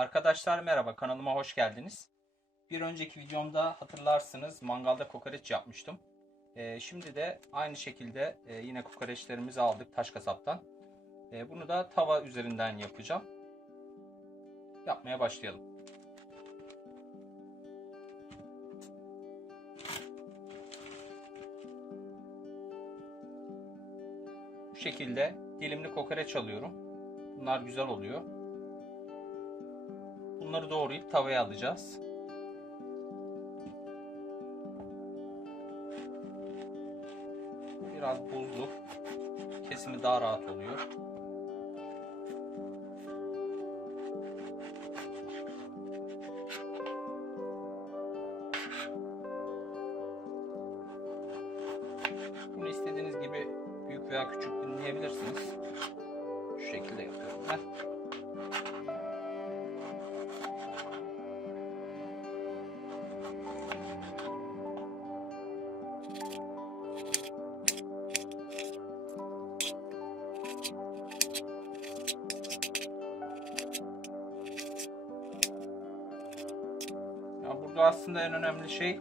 Arkadaşlar merhaba kanalıma hoş geldiniz. Bir önceki videomda hatırlarsınız mangalda kokoreç yapmıştım. Ee, şimdi de aynı şekilde e, yine kokoreçlerimizi aldık taş kasaptan. Ee, bunu da tava üzerinden yapacağım. Yapmaya başlayalım. Bu şekilde dilimli kokoreç alıyorum. Bunlar güzel oluyor. Bunları doğrayıp tavaya alacağız. Biraz buzlu. Kesimi daha rahat oluyor. Bunu istediğiniz gibi büyük veya küçük dinleyebilirsiniz. Aslında en önemli şey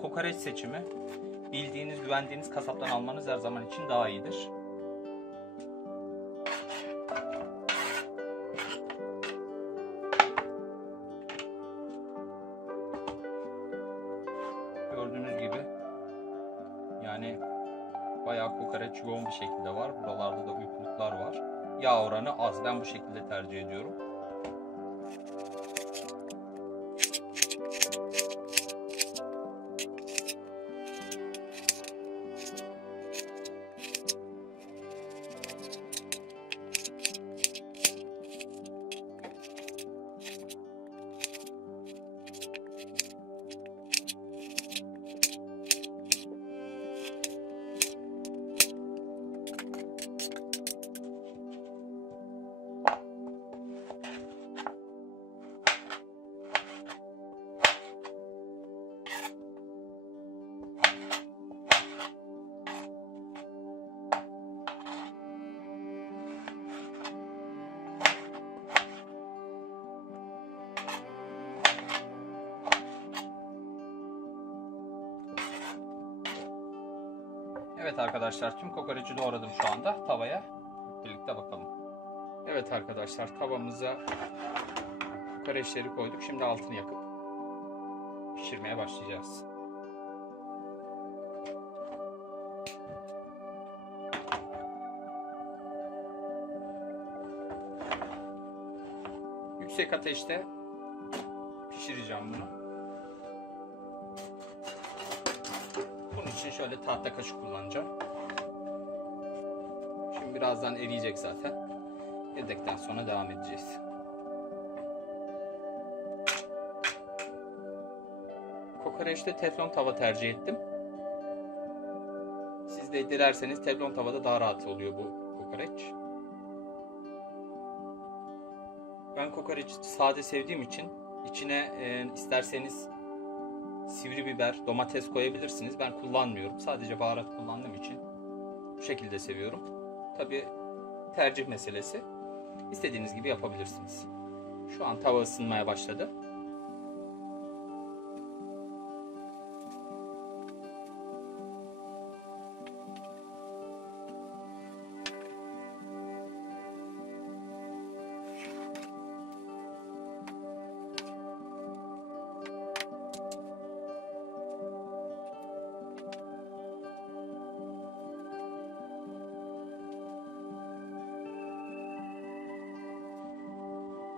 kokoreç seçimi. Bildiğiniz, güvendiğiniz kasaptan almanız her zaman için daha iyidir. Gördüğünüz gibi yani bayağı kokoreç yoğun bir şekilde var. Buralarda da uykuluklar var. Yağ oranı az. Ben bu şekilde tercih ediyorum. Evet arkadaşlar tüm kokoreci doğradım şu anda tavaya. Birlikte bakalım. Evet arkadaşlar tavamıza kokoreçleri koyduk. Şimdi altını yakıp pişirmeye başlayacağız. Yüksek ateşte pişireceğim bunu. İçin şöyle tahta kaşık kullanacağım. Şimdi birazdan eriyecek zaten. Eridikten sonra devam edeceğiz. Kokoreçte teflon tava tercih ettim. Siz de dilerseniz teflon tavada daha rahat oluyor bu kokoreç. Ben kokoreç sade sevdiğim için içine e, isterseniz sivri biber, domates koyabilirsiniz. Ben kullanmıyorum. Sadece baharat kullandığım için bu şekilde seviyorum. Tabi tercih meselesi. İstediğiniz gibi yapabilirsiniz. Şu an tava ısınmaya başladı.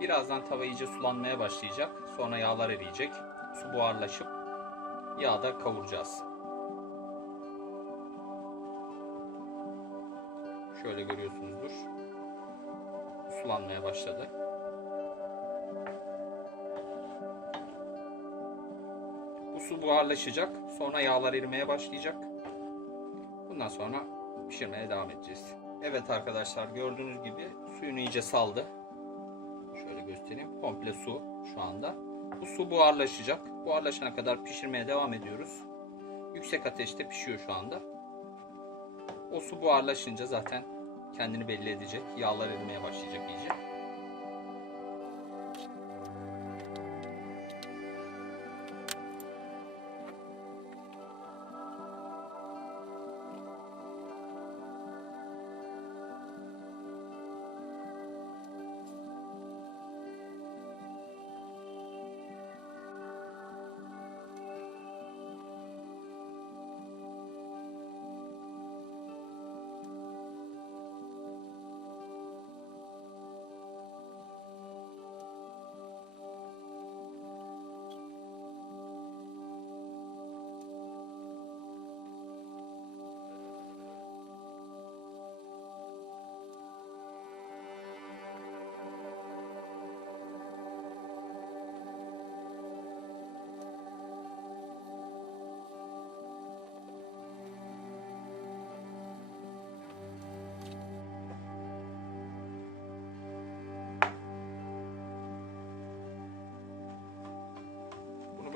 Birazdan tava iyice sulanmaya başlayacak. Sonra yağlar eriyecek. Su buharlaşıp yağda kavuracağız. Şöyle görüyorsunuzdur. Sulanmaya başladı. Bu su buharlaşacak. Sonra yağlar erimeye başlayacak. Bundan sonra pişirmeye devam edeceğiz. Evet arkadaşlar gördüğünüz gibi suyunu iyice saldı şöyle göstereyim. Komple su şu anda. Bu su buharlaşacak. Buharlaşana kadar pişirmeye devam ediyoruz. Yüksek ateşte pişiyor şu anda. O su buharlaşınca zaten kendini belli edecek. Yağlar erimeye başlayacak iyice.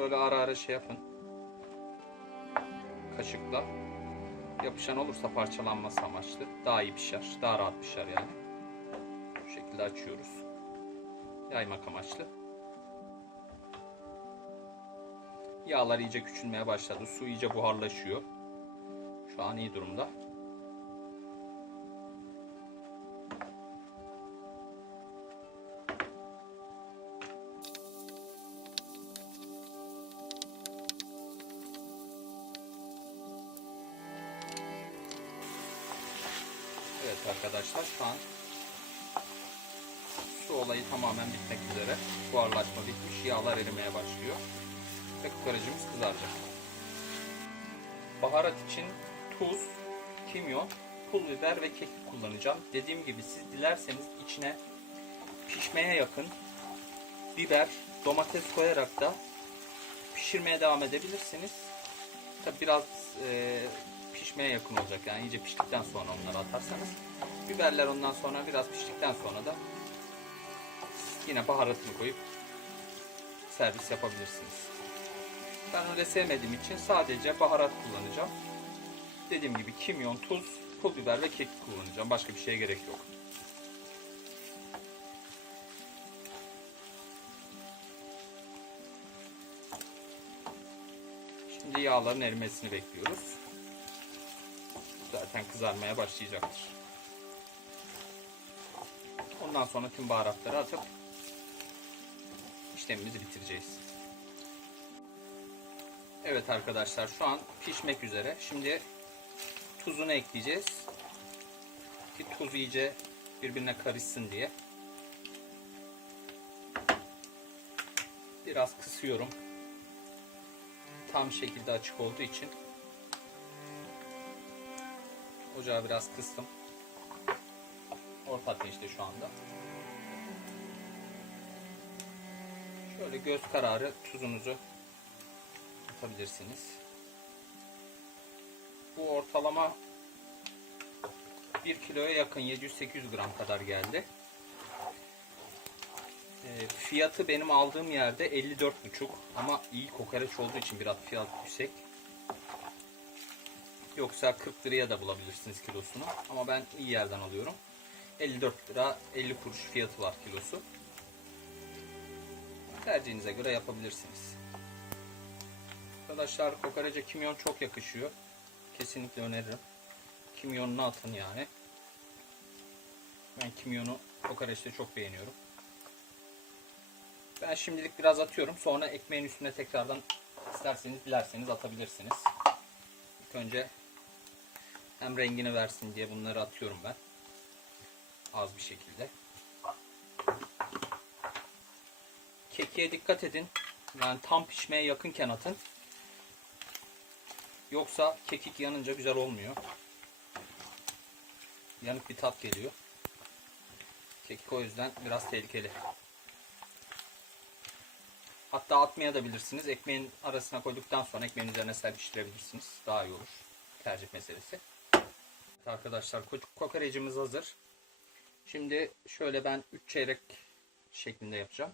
Böyle ara ara şey yapın. Kaşıkla. Yapışan olursa parçalanması amaçlı. Daha iyi pişer. Daha rahat pişer yani. Bu şekilde açıyoruz. Yaymak amaçlı. Yağlar iyice küçülmeye başladı. Su iyice buharlaşıyor. Şu an iyi durumda. Arkadaşlar şu an su olayı tamamen bitmek üzere. Buharlaşma bitmiş. Yağlar erimeye başlıyor. Ve kokorecimiz kızaracak. Baharat için tuz, kimyon, pul biber ve kekik kullanacağım. Dediğim gibi siz dilerseniz içine pişmeye yakın biber, domates koyarak da pişirmeye devam edebilirsiniz. Tabi biraz e, pişmeye yakın olacak yani iyice piştikten sonra onları atarsanız. Biberler ondan sonra biraz piştikten sonra da yine baharatını koyup servis yapabilirsiniz. Ben öyle sevmediğim için sadece baharat kullanacağım. Dediğim gibi kimyon, tuz, pul biber ve kekik kullanacağım. Başka bir şeye gerek yok. Şimdi yağların erimesini bekliyoruz. Zaten kızarmaya başlayacaktır. Ondan sonra tüm baharatları atıp işlemimizi bitireceğiz. Evet arkadaşlar şu an pişmek üzere. Şimdi tuzunu ekleyeceğiz. Ki tuz iyice birbirine karışsın diye. Biraz kısıyorum. Tam şekilde açık olduğu için ocağı biraz kıstım. Orta ateşte şu anda. Şöyle göz kararı tuzunuzu atabilirsiniz. Bu ortalama 1 kiloya yakın 700-800 gram kadar geldi. E, fiyatı benim aldığım yerde 54,5 ama iyi kokoreç olduğu için biraz fiyat yüksek. Yoksa 40 liraya da bulabilirsiniz kilosunu ama ben iyi yerden alıyorum. 54 lira 50 kuruş fiyatı var kilosu. Tercihinize göre yapabilirsiniz. Arkadaşlar kokorece kimyon çok yakışıyor. Kesinlikle öneririm. Kimyonunu atın yani. Ben kimyonu kokoreçte çok beğeniyorum. Ben şimdilik biraz atıyorum. Sonra ekmeğin üstüne tekrardan isterseniz dilerseniz atabilirsiniz. İlk önce hem rengini versin diye bunları atıyorum ben. Az bir şekilde. Kekiğe dikkat edin. Yani tam pişmeye yakınken atın. Yoksa kekik yanınca güzel olmuyor. Yanık bir tat geliyor. Kekik o yüzden biraz tehlikeli. Hatta atmaya da bilirsiniz. Ekmeğin arasına koyduktan sonra ekmeğin üzerine serpiştirebilirsiniz. Daha iyi olur. Tercih meselesi. Arkadaşlar kokorecimiz hazır. Şimdi şöyle ben 3 çeyrek şeklinde yapacağım.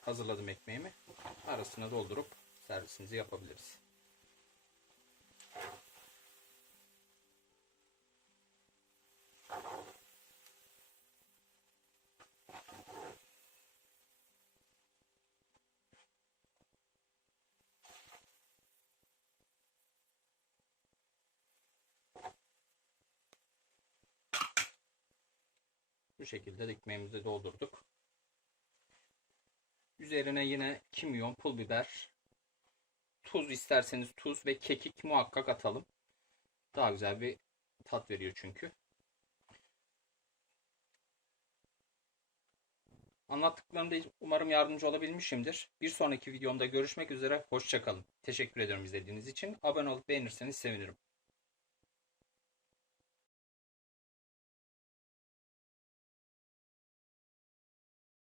Hazırladım ekmeğimi. Arasına doldurup servisimizi yapabiliriz. Şekilde de ekmeğimizi doldurduk. Üzerine yine kimyon, pul biber, tuz isterseniz tuz ve kekik muhakkak atalım. Daha güzel bir tat veriyor çünkü. Anlattıklarımda umarım yardımcı olabilmişimdir. Bir sonraki videomda görüşmek üzere. Hoşçakalın. Teşekkür ederim izlediğiniz için. Abone olup beğenirseniz sevinirim.